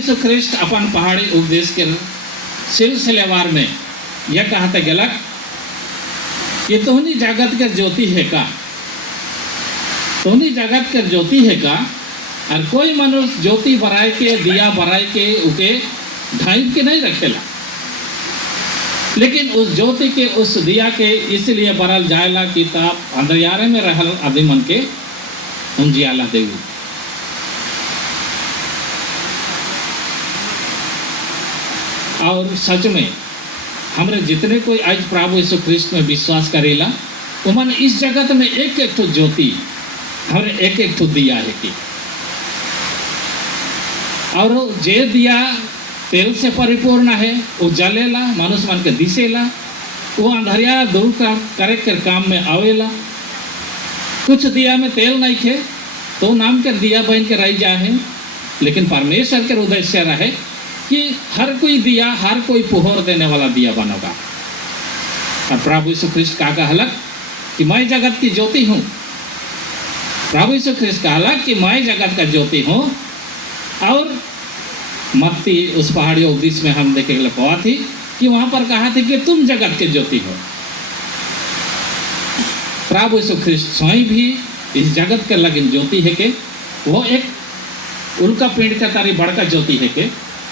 यीशु Christ अपन पहाड़ी उपदेश के सिलसिलेवार में यह कहते गलक कि तोहनी जगत के ज्योति है का, तोहनी जगत के ज्योति है का। और कोई मनुष्य ज्योति बराए के दिया बराए के उके ढाई के नहीं रखेला, लेकिन उस ज्योति के उस दिया के इसलिए बरल जाएला कि ताप अंधयारे में रहल आदि मन के उंजियाला देगी। और सच में हमरे जितने कोई आज प्रभु यीशु ख्रिस्त में विश्वास करेला वो मन इस जगत में एक एक ठो ज्योति हमरे एक एक ठो दिया है कि, और जे दिया तेल से परिपूर्ण है वो जलेला, मनुष्य मन के दिसेला, वो अंधरिया दूर करे के काम में आवेला। कुछ दिया में तेल नहीं खे तो नाम के दिया बन के रह जा है, लेकिन परमेश्वर के उद्देश्य रहे कि हर कोई दिया हर कोई पोहर देने वाला दिया बनेगा। और प्रभु यीशु ख्रिस्त का कहलक कि मैं जगत की ज्योति हूँ। प्रभु यीशु ख्रिस्त कहलक कि मैं जगत का ज्योति हूँ। और मत्ती उस पहाड़ी उपदेश में हम देखे पावा थी कि वहाँ पर कहा थी कि तुम जगत के ज्योति हो। प्रभु यीशु ख्रिस्त स्वयं भी इस जगत के लगिन ज्योति है के, वो एक उल्का पिंड का तारी बड़का ज्योति है के।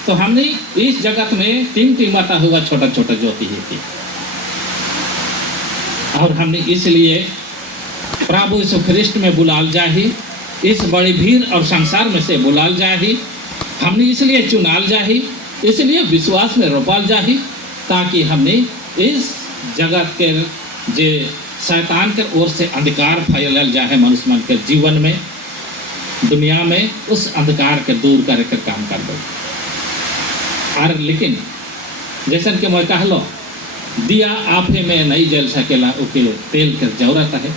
तो हमने इस जगत में टिमटिमाता हुआ छोटा छोटा ज्योति है कि, और हमने इसलिए प्रभु यीशु ख्रिस्त में बुलाल जाही, इस बड़ी भीड़ और संसार में से बुलाल जाही, हमने इसलिए चुनाल जाही, इसलिए विश्वास में रोपाल जाही, ताकि हमने इस जगत के जे शैतान के ओर से अंधकार फैलल जाए मनुष्य मन के जीवन में, दुनिया में, उस अंधकार के दूर करे कर काम कर दो। और लेकिन जैसन कि मैं कहलो दिया आफे में नहीं जल सकेला, ओके तेल के जरूरत है।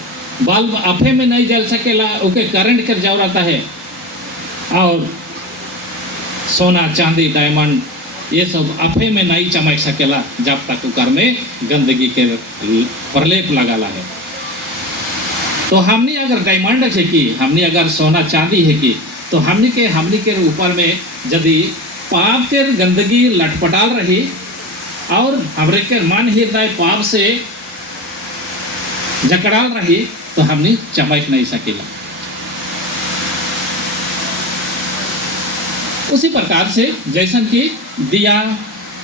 बल्ब आफे में नहीं जल सकेला, ओके करंट के जरूरत है। और सोना चांदी डायमंड ये सब आफे में नहीं चमक सकेला जब तक उकर में गंदगी के प्रलेप लगाला है। तो हमने अगर डायमंड है कि हमने अगर सोना चांदी है कि, तो हमने के ऊपर में यदि पाप के गंदगी लटपटाल रही और हमरे के मन हृदय पाप से जकड़ाल रही तो हमने चमक नहीं सकेला। उसी प्रकार से जैसन कि दिया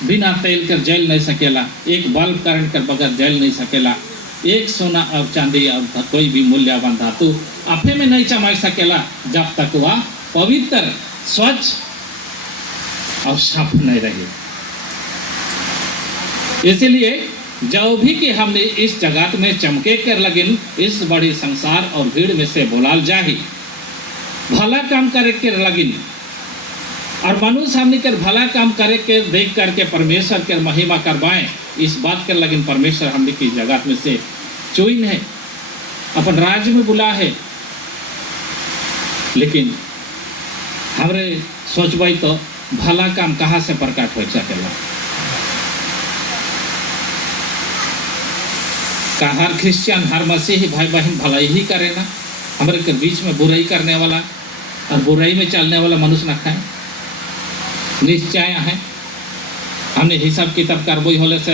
बिना तेल कर जल नहीं सकेला, एक बल्ब करंट कर बगैर जल नहीं सकेला, एक सोना और चांदी और कोई भी मूल्यवान धातु आफे में नहीं चमक सकेला जब तक वह पवित्र स्वच्छ और साफ नहीं रहे। इसलिए जो भी कि हमने इस जगत में चमके कर लगिन इस बड़ी संसार और भीड़ में से बोलाल जाही, भला काम करे के लगिन, और मनुष्य हमने कर भला काम करे के देख करके परमेश्वर के महिमा करवाएं, इस बात के लगिन परमेश्वर हमने की जगत में से चुइन है, अपन राज्य में बुला है। लेकिन हमरे सोचबाई तो भला काम कहाँ से प्रकट हो सकेला? का हर क्रिश्चियन हर मसीही भाई बहन भलाई ही करे ना? हमारे के बीच में बुराई करने वाला और बुराई में चलने वाला मनुष्य न खाए? निश्चय है हमने हिसाब किताब करबोई होले से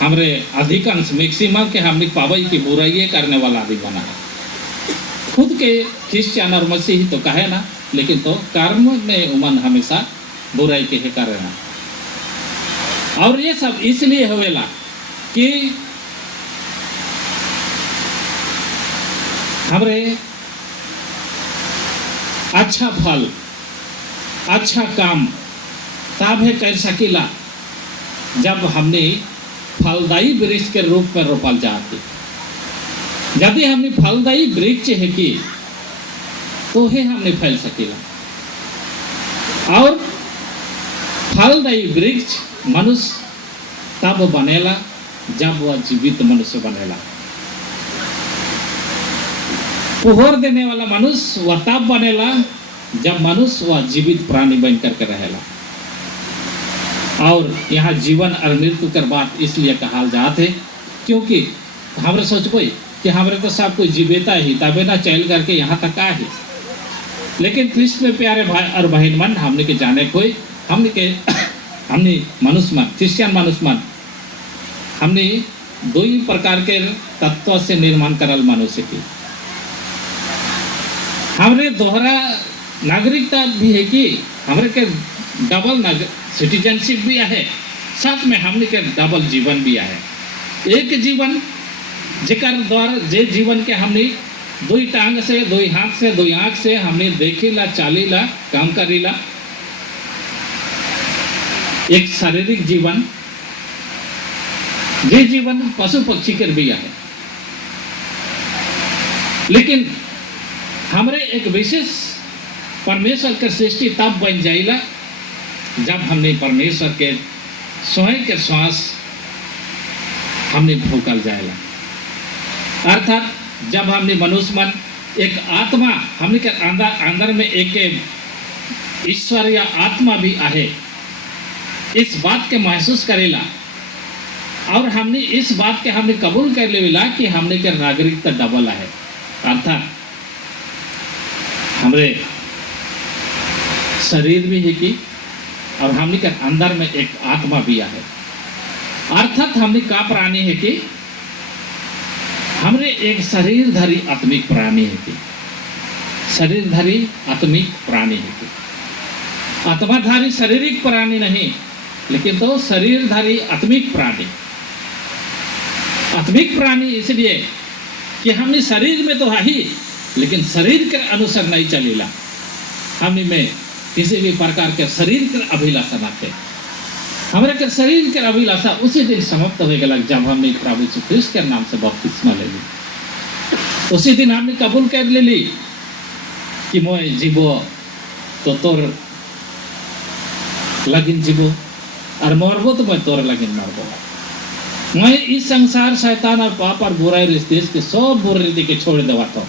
हमरे अधिकांश मैक्सिमम के हमने पावई की बुराई करने वाला आदमी बना है। खुद के क्रिश्चियन और मसीही तो कहे ना, लेकिन तो कर्म में उमन हमेशा बुराई के ही कर रहे। और ये सब इसलिए होवेला कि हमरे अच्छा फल अच्छा काम तब कर सकीला जब हमने फलदायी वृक्ष के रूप में रोपल जाते। यदि हमने फलदायी वृक्ष है कि तो ही हमने फैल सकेला। और फलदायी वृक्ष मनुष्य तब बनेला जब वह जीवित मनुष्य बनेला। पोहर देने वाला मनुष्य वह तब बनेला जब मनुष्य वह जीवित प्राणी बन करके रहेला। और यहाँ जीवन और मृत्यु कर बात इसलिए कहा जाते क्योंकि हमारे सोच कोई कि हमारे तो सब कोई जीविता ही तबे ना चल करके यहाँ तक आए। लेकिन कृष्ण में प्यारे भाई और बहन मन हमने के जाने कोई हमने मनुष्य मन क्रिश्चियन मनुष्य मन हमने दो ही प्रकार के तत्व से निर्माण करल मनुष्य की हमरे दोहरा नागरिकता भी है कि हमरे के डबल सिटीजनशिप भी है, साथ में हमने के डबल जीवन भी है। एक जीवन जेकर द्वारा जे जीवन के हमने दो ही टांग से दो ही हाथ से दो ही आँख से हमने देखीला चालीला काम करीला, एक शारीरिक जीवन जे जीवन पशु पक्षी के भी है। लेकिन हमरे एक विशेष परमेश्वर के सृष्टि तब बन जाइला जब हमने परमेश्वर के स्वयं के श्वास हमने भूकल जाएगा, अर्थात जब हमने मनुष्य मन एक आत्मा हमने के अंदर में एक ईश्वर या आत्मा भी आहे, इस बात के महसूस करेला और हमने इस बात के हमने कबूल कर लेला कि हमने के नागरिकता डबल है, अर्थात हमरे शरीर भी है कि और हमने के अंदर में एक आत्मा भी है, अर्थात हमने का प्राणी है कि हमरे एक शरीरधारी आत्मिक प्राणी है कि शरीरधारी आत्मिक प्राणी है कि आत्माधारी शारीरिक प्राणी नहीं, लेकिन तो शरीरधारी आत्मिक प्राणी। आत्मिक प्राणी इसलिए कि हमने शरीर में तो है ही, लेकिन शरीर के अनुसार नहीं चलेला। हमने में किसी भी प्रकार के शरीर के अभिलाषा ना थे, हमारे के शरीर के अभिलाषा उसी दिन समाप्त हो गया जब हमने प्रभु यीशु ख्रिस्त के नाम से बपतिस्मा ले ली। उसी दिन हमने कबूल कर ले ली कि मैं जीवो तो तोर लगिन जीवो और मरबो तो मैं तोर लगिन मरबो। मैं इस संसार शैतान और पाप और बुराई इस देश के सब बुरे रीति के छोड़ देवाता हूँ।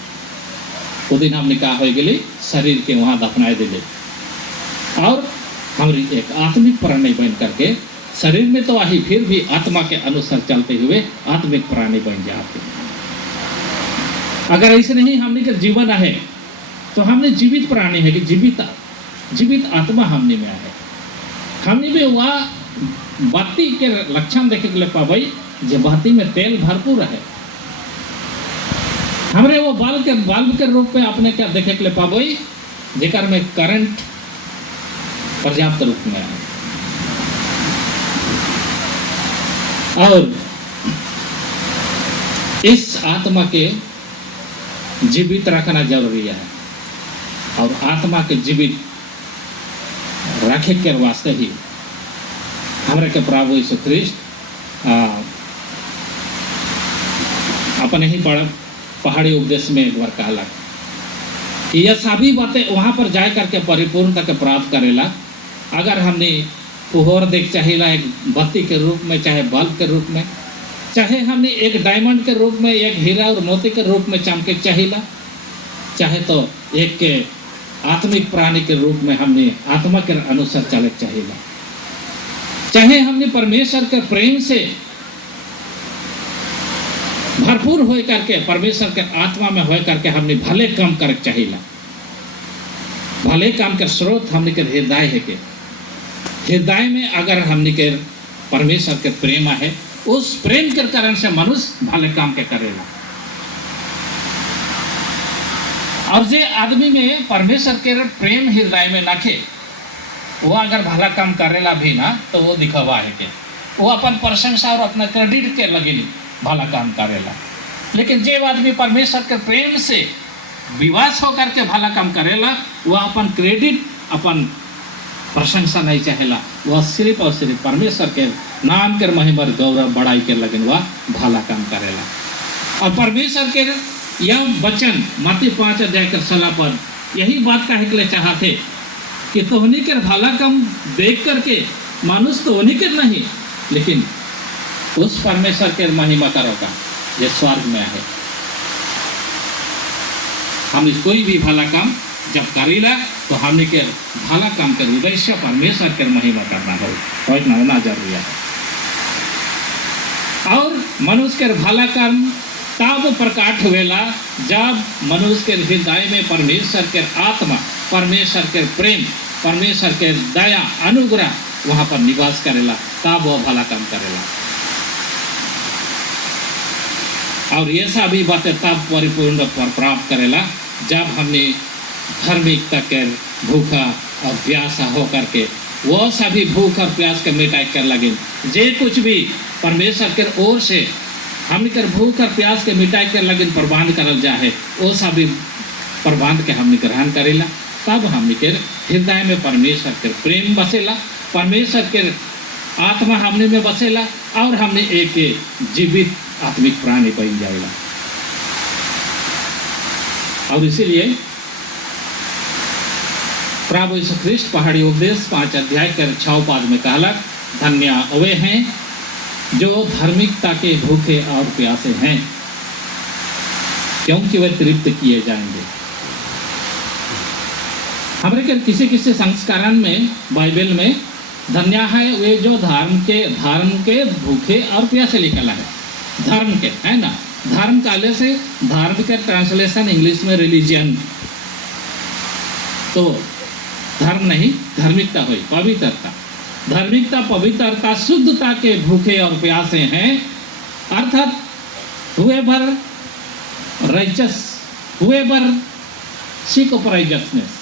वो दिन हमने कहा हो गई शरीर के वहाँ दफनाए दिले और हमारी एक आत्मिक प्राणी बन करके शरीर में तो आई फिर भी आत्मा के अनुसार चलते हुए आत्मिक प्राणी बन जाते। अगर ऐसे नहीं हमने का जीवन है तो हमने जीवित प्राणी है कि जीवित आत्मा हमने में है। हमने में वह बाती के लक्षण देखे के लिए पाई जो बाती में तेल भरपूर है, हमरे वो बल्ब के रूप में अपने क्या देखे के लिए पाई जेकर में करंट पर्याप्त रूप में है। और इस आत्मा के जीवित रखना जरूरी है और आत्मा के जीवित रखे के वास्ते ही हमारे के प्रभु यीशु ख्रिस्त अपने ही पहाड़ी उपदेश में एक बार कहला कि यह सभी बातें वहाँ पर जा करके परिपूर्णता के प्राप्त करेला। अगर हमने पुहर देख चाहिए एक बत्ती के रूप में, चाहे बल्ब के रूप में, चाहे हमने एक डायमंड के रूप में, एक हीरा और मोती के रूप में चमके चाहिए, चाहे तो एक के आत्मिक प्राणी के रूप में हमने आत्मा के अनुसार चले चाहिए, चाहे हमने परमेश्वर के प्रेम से भरपूर हो करके परमेश्वर के आत्मा में हो करके हमने भले काम कर चाहिए। भले काम के स्रोत हमने के हृदय है के हृदय में अगर हमने के परमेश्वर के प्रेम है, उस प्रेम के कारण से मनुष्य भले काम के करेगा। और जे आदमी में परमेश्वर के प्रेम हृदय में नाखे वो अगर भला काम करेला भी ना तो वो दिखावा है के वो अपन प्रशंसा और अपना क्रेडिट के लगे भला काम करेला। लेकिन जे आदमी परमेश्वर के प्रेम से विवास होकर के भला काम करेला वह अपन क्रेडिट अपन प्रशंसा नहीं चाहेला, वह सिर्फ और सिर्फ परमेश्वर के नाम के महिमा गौरव बढ़ाई के लगन वह भला काम करेला। और परमेश्वर के यह वचन मत्ती 5 अध्याय के 16 पर यही बात कहे के लिए चाहते कि तोहनी के भला काम देख करके मानुष तो उन्हीं के नहीं, लेकिन उस परमेश्वर के महिमा करोगा ये स्वर्ग में है। हम कोई भी भला काम जब करेला तो हमने के भला काम के उद्देश्य परमेश्वर के महिमा करना होना जरूरी है। और मनुष्य के भला काम तब प्रकट हुएला जब मनुष्य के हृदय में परमेश्वर के आत्मा परमेश्वर के प्रेम, परमेश्वर के दया अनुग्रह वहाँ पर निवास करेला, तब वो भला काम करेला। और ये सभी बातें तब परिपूर्ण पर प्राप्त करेला जब हमने धार्मिकता के भूखा और प्यासा होकर के वो सभी भूख और प्यास के मिटाई कर लगे। जे कुछ भी परमेश्वर के ओर से हमने कर भूख और प्यास के मिटाई कर लगे प्रबंध करल जाए, वो सभी प्रबंध के हमने ग्रहण करेला, तब हमने के हृदय में परमेश्वर के प्रेम बसेला, परमेश्वर के आत्मा हमने में बसेला और हमने एक जीवित आत्मिक प्राणी बन जाएगा। और इसीलिए प्रभु यीशु ख्रिस्ट पहाड़ी उपदेश 5 अध्याय के 6 पाद में कहला, धन्य वे हैं जो धार्मिकता के भूखे और प्यासे हैं, क्योंकि वे तृप्त किए जाएंगे। हमारे के किसी किसी संस्करण में बाइबल में धन्य है वे जो धर्म के भूखे और प्यासे लिखा है। धर्म के है ना, धर्म काले से धर्म का ट्रांसलेशन इंग्लिश में रिलीजन, तो धर्म नहीं धार्मिकता हुई, पवित्रता। धार्मिकता पवित्रता शुद्धता के भूखे और प्यासे हैं, अर्थात whoever righteous, whoever seek of righteousness,